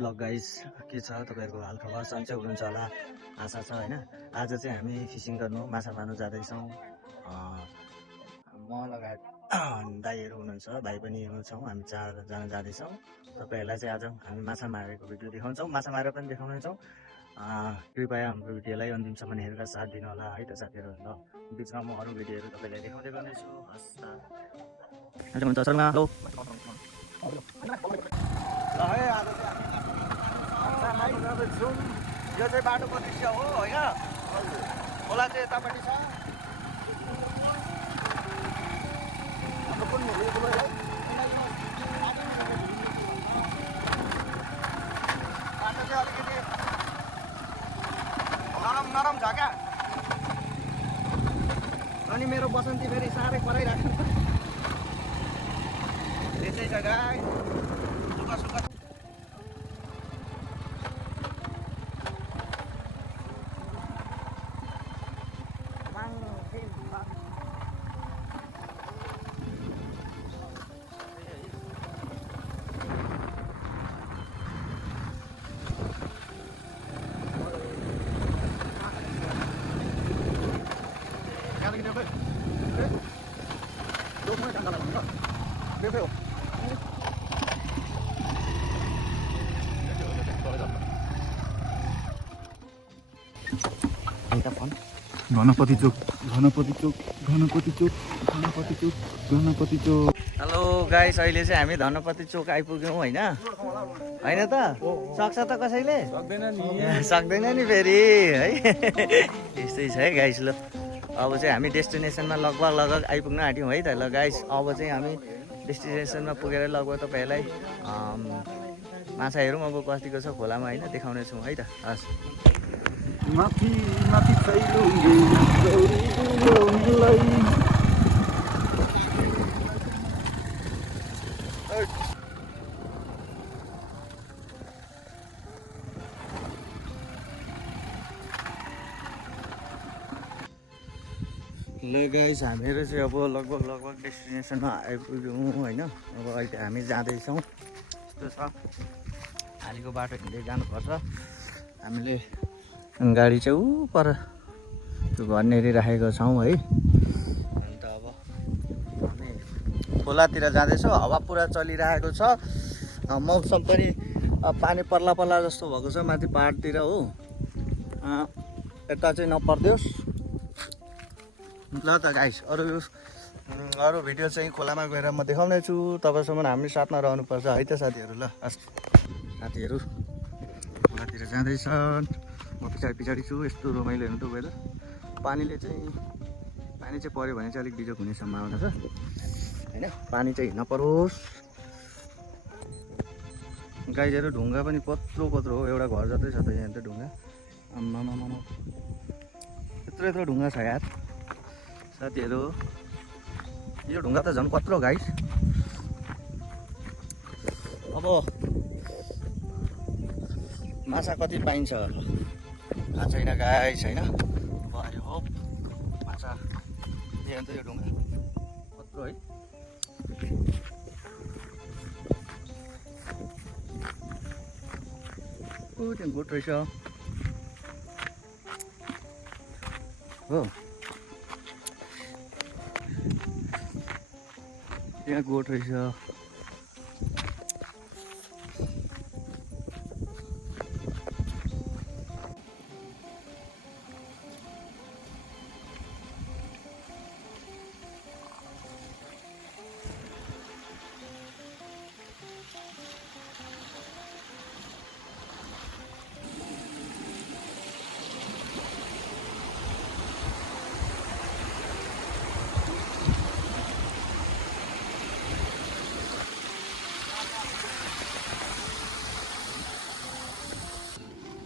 Blog guys के छ तपाईँहरूको हालखबर सन्चै हुनुहुन्छ होला आशा छ होइन। आज चाहिँ हामी फिसिङ गर्नु माछा मार्नु जाँदैछौँ। म लगायत दाईहरू हुनुहुन्छ, भाइ पनि हुन्छौँ। हामी 4 जना जाँदैछौँ। तपाईँहरूलाई चाहिँ आज हामी माछा मारेको भिडियो देखाउँछौँ, माछा मारेर पनि देखाउनेछौँ। कृपया हाम्रो भिडियोलाई अन्तिमसम्म हेरेर साथ दिनु होला है त साथीहरू। ल बिचमा म अरू भिडियोहरू तपाईँलाई देखाउँदै गर्नेछु। हस् त हुन्छ सर। हेलो ल है, आज चाहिँ माछा मार्नु जाँदैछौँ। यो चाहिँ बाटोको दृश्य हो होइन। खोला चाहिँ यतापट्टि छ। कुन बाटो चाहिँ अलिकति नरम छ क्या। अनि मेरो बसन्ती फेरि साह्रै कराइरहेको त्यसै छ गाई। सुक्खा गणपति चोक। हेलो गाइस, अहिले चाहिँ हामी धनपति चोक आइपुग्यौँ होइन। होइन त सक्छ त कसैले सक्दैन नि फेरि है। यस्तै छ है गाइस। ल अब चाहिँ हामी डेस्टिनेसनमा लगभग आइपुग्न आँट्यौँ है त। ल गाइस, अब चाहिँ हामी डेस्टिनेसनमा पुगेर लगभग तपाईँहरूलाई माछा हेरौँ अब कतिको छ खोलामा होइन, देखाउने छौँ है त। हस् माथि छैलुङ्गे ल गाइस, हामीहरू चाहिँ अब लगभग डेस्टिनेसनमा आइपुग्यौँ होइन। अब अहिले हामी जाँदैछौँ। यस्तो छ, खालीको बाटो हिँड्दै जानुपर्छ। हामीले गाडी चाहिँ ऊ पर त्यो घरनेरि राखेको छौँ है। अन्त अब हामी खोलातिर जाँदैछौँ। हावा पुरा चलिरहेको छ। मौसम पनि पानी पर्ला जस्तो भएको छ माथि पाहाडतिर हो। यता चाहिँ नपर्दियोस् ल त गाइस। अरू भिडियो चाहिँ खोलामा गएर म देखाउने छु। तबसम्म हामी साथमा रहनुपर्छ है त साथीहरू। ल साथीहरू खोलातिर जाँदैछन्, म पछाडि छु। यस्तो रमाइलो हेर्नु त वेदर। पानी चाहिँ पऱ्यो भने चाहिँ अलिक बिजोग हुने सम्भावना छ होइन। पानी चाहिँ नपरोस्। गाईहरू ढुङ्गा पनि कत्रो हो, एउटा घर जतै छ त यहाँ त ढुङ्गा। आम्मामा यत्रो ढुङ्गा छ यार साथीहरू। यो ढुङ्गा त झन् कत्रो गाइस। अब माछा कति पाइन्छ थाहा छैन गाइस होइन। अब आई होप माछा यहाँ त यो ढुङ्गा कत्रो है। त्यहाँ गोठ रहेछ हो, त्यहाँ गोठ रहेछ।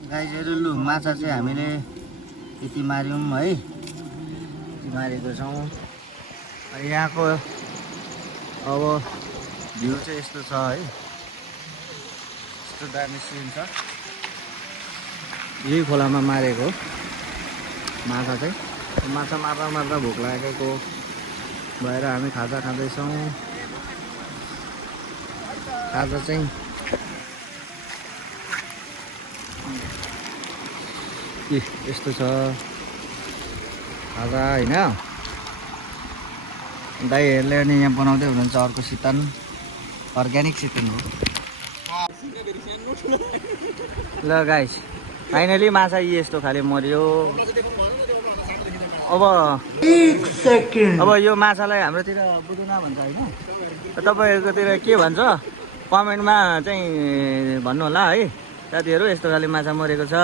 गाईहरू लु माछा चाहिँ हामीले यति मार्यौँ है। यति मारेको छौँ। यहाँको अब भ्यू चाहिँ यस्तो छ है। यस्तो दामी सिन छ। यही खोलामा मारेको माछा चाहिँ। माछा मार्दा भोक लागेको भएर हामी खाजा खाँदैछौँ। खाजा चाहिँ यस्तो छ खाजा होइन। दाइहरूले अनि यहाँ बनाउँदै हुनुहुन्छ अर्को सितन, अर्ग्यानिक सितन हो। ल गाइस फाइनली माछा यस्तो खाले मर्यो। अब यो माछालाई हाम्रोतिर बुदुना भन्छ होइन, तपाईँहरूकोतिर के भन्छ कमेन्टमा चाहिँ भन्नु होला है साथीहरू। यस्तो खाले माछा मरेको छ,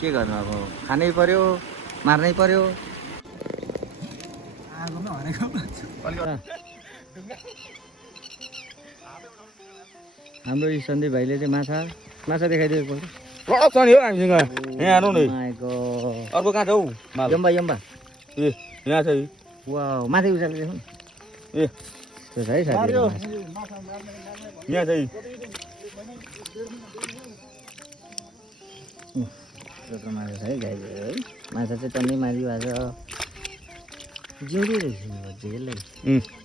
के गर्नु अब, खानै पर्यो, मार्नै पर्यो। हाम्रो सन्दीप भाइले चाहिँ माछा देखाइदिएको छ नि हो हामीसँग। यहाँ आउनु नि। अर्को कहाँ छ हौ? यम्बा यम्बा ए यहाँ छ है। वाउ माथि उचालेर देखाउनु। ए त्यो छ है साथीहरू, यहाँ छ है। त्यत्रो माछा छ है गाईहरू है। माछा चाहिँ टन्नै मारियो आज, जिउँदै रहेछ झेलै।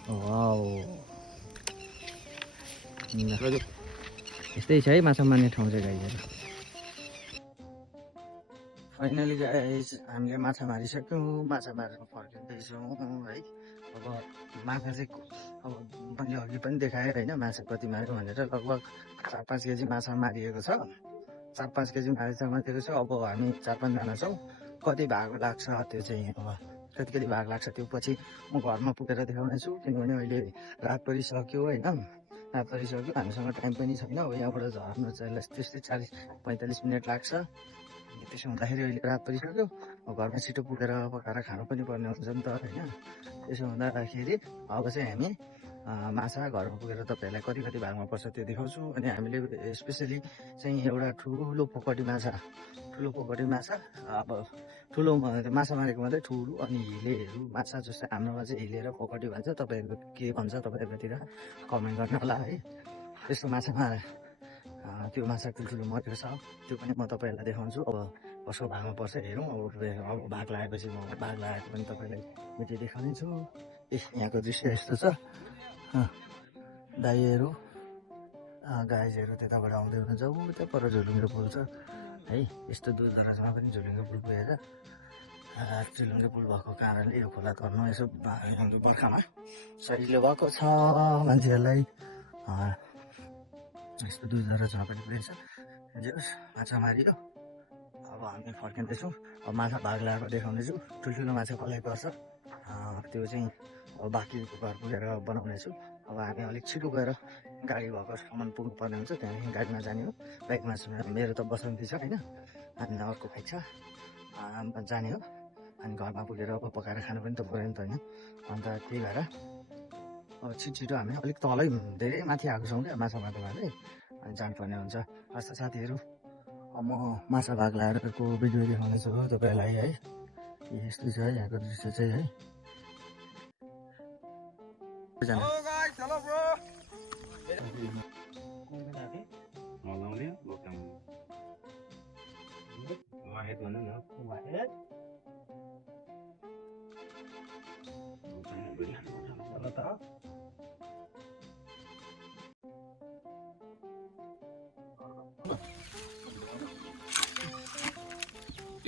वाउ यस्तै छ है माछा मार्ने ठाउँ चाहिँ गाईहरू। फाइनली गाइस हामीले माछा मारिसक्यौँ, माछा मारेर फर्किँदैछौँ है। अब माछा चाहिँ अब मैले अघि पनि देखाएँ होइन, माछा कति मार्यो भनेर। लगभग 4-5 केजी माछा मारिएको छ, 4-5 केजी माछा मारिएको छ। अब हामी 4-5 जना छौँ। कति भाग लाग्छ त्यो चाहिँ अब कति भाग लाग्छ त्यो पछि म घरमा पुगेर देखाउनेछु, किनभने अहिले रात परिसक्यो होइन। रात परिसक्यो, हामीसँग टाइम पनि छैन। अब यहाँबाट झर्नु चाहिँ त्यस्तै 40-45 मिनट लाग्छ। त्यसो हुँदाखेरि अहिले रात परिसक्यो, घरमा छिटो पुगेर पकाएर खानु पनि पर्ने हुन्छ नि त होइन। त्यसो हुँदाखेरि अब चाहिँ हामी माछा घरमा पुगेर तपाईँहरूलाई कति भागमा पर्छ त्यो देखाउँछु। अनि हामीले स्पेसली चाहिँ एउटा ठुलो पोकटी माछा अब ठुलो माछा मारेको मात्रै ठुलो, अनि हिलेहरू माछा जस्तै हाम्रोमा चाहिँ हिलेर पोकटी भन्छ, तपाईँहरूको के भन्छ तपाईँहरूकोतिर कमेन्ट गर्नु होला है। त्यस्तो माछामा त्यो माछा ठुल्ठुलो मरेको छ, त्यो पनि म तपाईँहरूलाई देखाउँछु। अब कसको भागमा पर्छ हेरौँ। अब भाग लगाएपछि म भाग लगाएको पनि तपाईँलाई भिडियो देखाउने छु। यहाँको दृश्य यस्तो छ। दाइहरू गाइजहरू त्यताबाट आउँदै हुनुहुन्छ, उता पर झुलुङ्गे पुल छ है। यस्तो दूर दराजमा पनि झुलुङ्गे पुल पुगेर झुलुङ्गे पुल भएको कारणले यो खोला तर्नु यसो बर्खामा सजिलो भएको छ मान्छेहरूलाई। यस्तो दूर दराजमा पनि पुगेछ। माछा मारियो, अब हामी फर्किँदैछौँ। अब माछा भाग लगाएको देखाउनेछु। ठुल्ठुलो माछा कसलाई पर्छ त्यो चाहिँ अब बाँकीको घर पुगेर बनाउनेछु। अब हामी अलिक छिटो गएर गाडी भएकोसम्म पुग्नु पर्ने हुन्छ, त्यहाँदेखि गाडीमा जाने हो। बाइकमा मेरो त बसन्ती छ होइन, अनि अर्को बाइक छ जाने हो। अनि घरमा पुगेर अब पकाएर खानु पनि त पऱ्यो नि त होइन। अन्त त्यही भएर अब छिटो हामी अलिक तलै धेरै माथि आएको छौँ क्या माछा मार्दै मार्दै, अनि जानुपर्ने हुन्छ। हस् त साथीहरू, म माछा भाग लगाएको भिडियो देखाउनेछु तपाईँहरूलाई है। यस्तो छ यहाँको दृश्य चाहिँ है।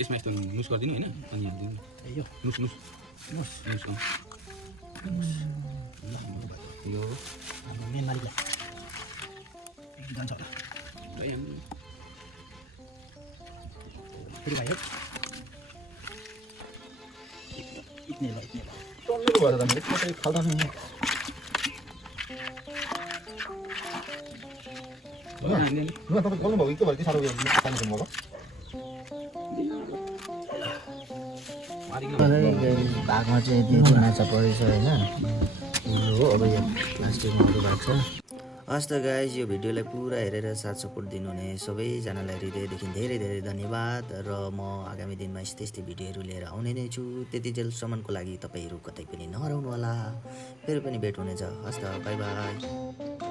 यसमा यस्तो नुस गरिदिनु होइन, अनि हालिदिनु नुस नुस नुस नुस यो हाम्रो मेन मालिकलाई जान्छ होला फेरि भाइ इट्ने ल भागमा चाहिँ यति माछा परेछ होइन। अब यो प्लास्टिकमा भएको छ। हस् त गाइज, यो भिडियोलाई पुरा हेरेर साथ सपोर्ट दिनुहुने सबैजनालाई हृदयदेखि धेरै धेरै धन्यवाद। र म आगामी दिनमा यस्तै यस्तै भिडियोहरू लिएर आउने नै छु। त्यति जेलसम्मको लागि तपाईँहरू कतै पनि नहराउनु होला। फेरि पनि भेट हुनेछ। हस् त, बाई बाई।